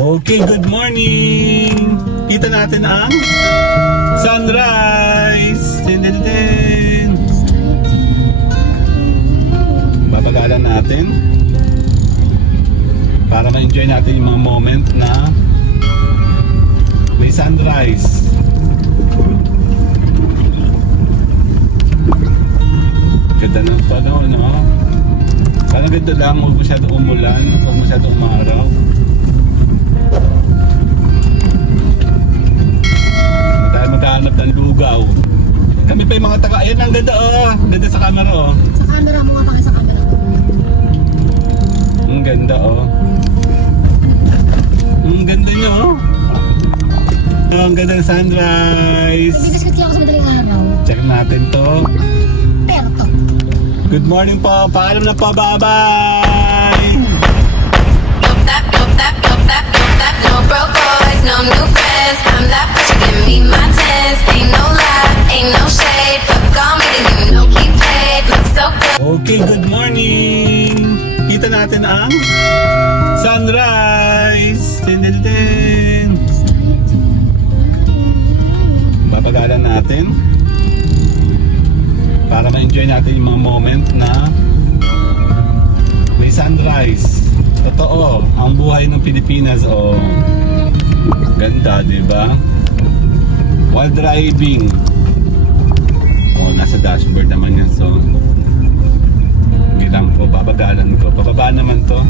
Okay, good morning! Kita natin ang sunrise! Din. Babagalan natin para ma-enjoy natin yung mga moment na may sunrise. Ganda ng panahon, no? Parang ganda lang, huwag masyado umulan, huwag masyado umaraw. Tayo maghahanap ng lugaw. Kami pa yung mga taga, ayan ang ganda, oh. Ganda sa camera, oh. Sa camera mo nga pa sa camera. Ang ganda, oh. Ang ganda nyo, oh. Ang ganda ng sunrise. Nagbibiskit kaya ako sa madaling araw. Check natin to. Pero to. Good morning po. Paalam na po. Bye-bye. No broke boys, no new friends. I'm that bitch, give me my tens. Ain't no lie, ain't no shade. Fuck on me, then you know he paid. Look so good. Okay, good morning. Kita natin ang sunrise. Din. Babagalan natin para ma-enjoy natin yung mga moment na may sunrise. Totoo, ang buhay ng Pilipinas, oh. Ganda, di ba? While driving. Oh, nasa dashboard naman yan, so hindi lang po, babagalan ko. Pababa naman to.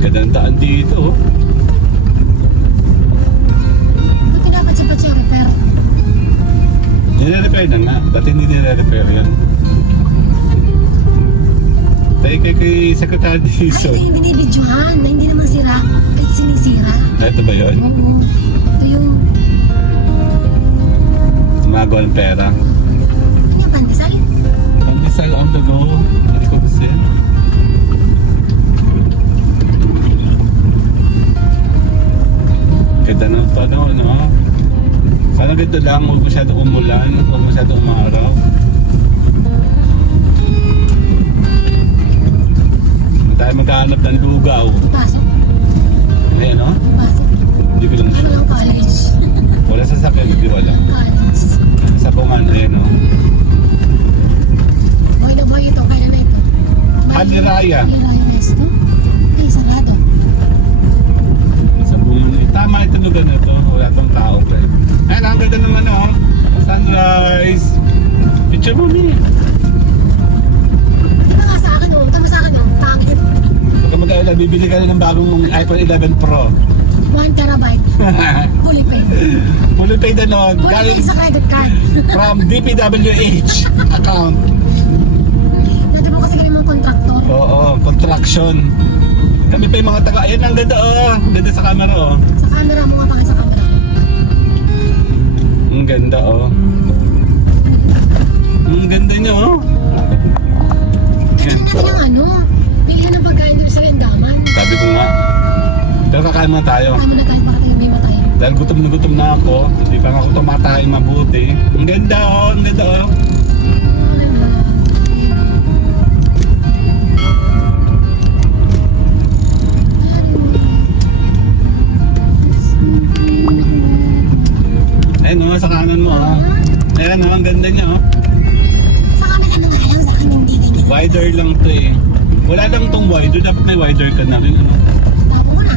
Ganda ng daan dito, oh. Buti dapat siya repair. Nire-repair na nga. Ba't hindi nire-repair yun? Tayo kay Secretary Ay, Dizon. ito yung binibidyohan na hindi naman sira. Kahit sinisira. Ito ba yun? Oo. Ito yung... Gumagawa ng pera. Ano yung pandesal? Pandesal on the go. Hindi ko gusto yan. Ganda ng panahon, no? Sana ganda lang. Huwag masyado umulan. Huwag masyado umaraw. Tayo maghahanap ng lugaw. Pasok. Ayan, no? Pasok. Hindi ko lang Ano sure. lang college? Wala sa sakyan, hindi wala. College. Sa bungan, ayan, no? Boy na boy ito. Kaya na ito. Haliraya. Haliraya Westo. Ay, sarado. Sa bungan, tama ito lugar na ito. Wala tong tao pa eh. Ayan, ang ganda naman, oh. Sunrise. Picture mo, Mi. Tama nga sa akin, oh. Tama sa akin, oh. Pangit. Pagka mag-aala, bibili ka ng bagong iPhone 11 Pro. 1 terabyte. Fully paid. Fully paid ano, Fully galing paid sa credit card. from DPWH account. Dati mo kasi ganun mong kontraktor. Oo, contraction. Kami pa yung mga taga, ayan ang ganda, oh. Ganda sa camera, oh. Sa camera mo nga pa sa camera. Ang ganda, oh. Ang ganda nyo, oh. Yan. Natin yung ano, bilihan ng pagkain doon sa Lindaman. Sabi ko nga. Pero kakain muna tayo. Kano na tayo, baka tayo may matayin. Dahil gutom na ako. Hindi pa nga ako tumatayin mabuti. Ang ganda, oh. Ang ganda, oh. Ayan, oh. Sa kanan mo, oh. Ayan, oh. Ang ganda niya, oh. Sa kanan ano nga lang, sa akin hindi ganyan. Wider lang to, eh. Wala lang tong wider. Dapat may wider ka na rin, ano. Tapo mo na.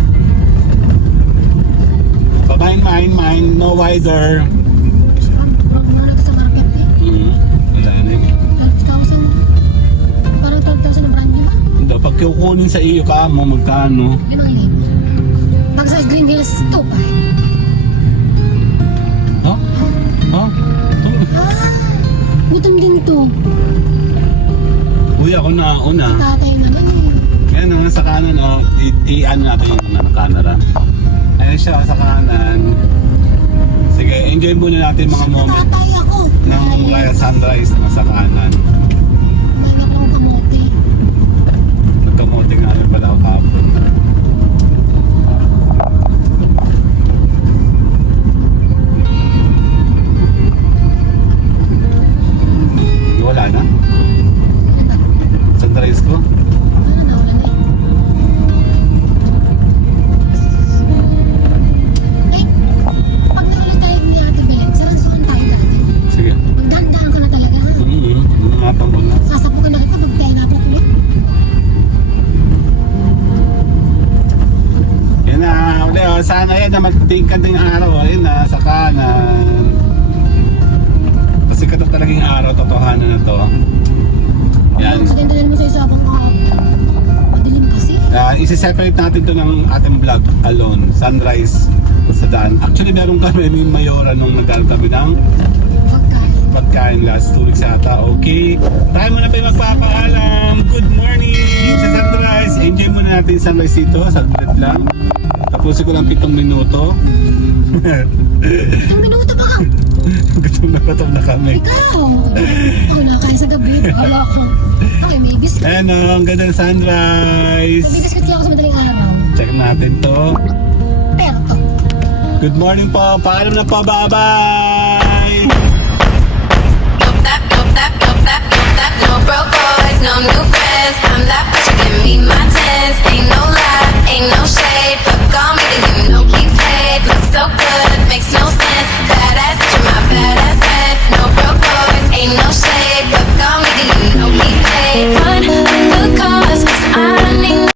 Mine. No wider. Wrong mo na ito sa market eh. Wala na yun. 12,000. Parang 12,000 ang brand new ba? Hindi, pag kukunin sa iyo ka mo, magkano? 5,000. Pag sa Green Hills, 2 pa. Huh? Huh? Gutom din to. Uy, ako na una. Tatay naman eh. Ayan o, sa kanan o. I-ano natin yung camera. Ayan siya sa kanan. Sige, enjoy muna natin mga moment Tatay ako. ng sunrise na sa kanan. Mahanap lang kamote. Nagkamote nga rin pala ako kapon. Wala na? Sunrise ko? Ano na, wala na eh. sana yan na magtingkad ng araw. Ayun na, sa kanan. Kasi kato talagang araw, totohanan na to. Yan. Ang aksidente mo sa isa pang madilim kasi. Isi-separate natin to ng ating vlog alone. Sunrise sa daan. Actually, meron kami ni Mayora nung nagkaroon kami ng pagkain last 2 weeks ata. Okay. Tayo muna pa yung magpapaalam. Good morning sa sunrise. Enjoy muna natin yung sunrise dito. Saglit lang. Tapusin ko lang 7 minuto. 2 minuto pa ka. Gutom na kami. Ikaw. Wala kaya sa gabi. Wala ko. Okay, may biscuit. Ano, ang ganda ng sunrise. May biscuit kaya ako sa madaling araw. Check natin to. Pero to. Good morning po. Paalam na po. Bye-bye. No broke boys, no new friends. I'm that bitch, give me my 10.